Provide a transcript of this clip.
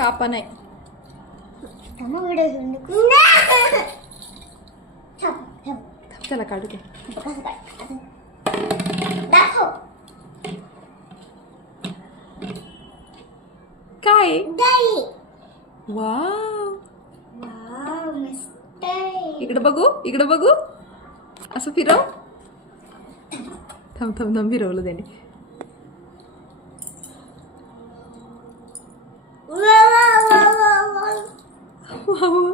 कापा नाही. त्याला काढू दे. काय वाव, इकडे बघू, इकडे बघू. असं फिरव. थांब थांब थांब, फिरवलं त्याने. वाव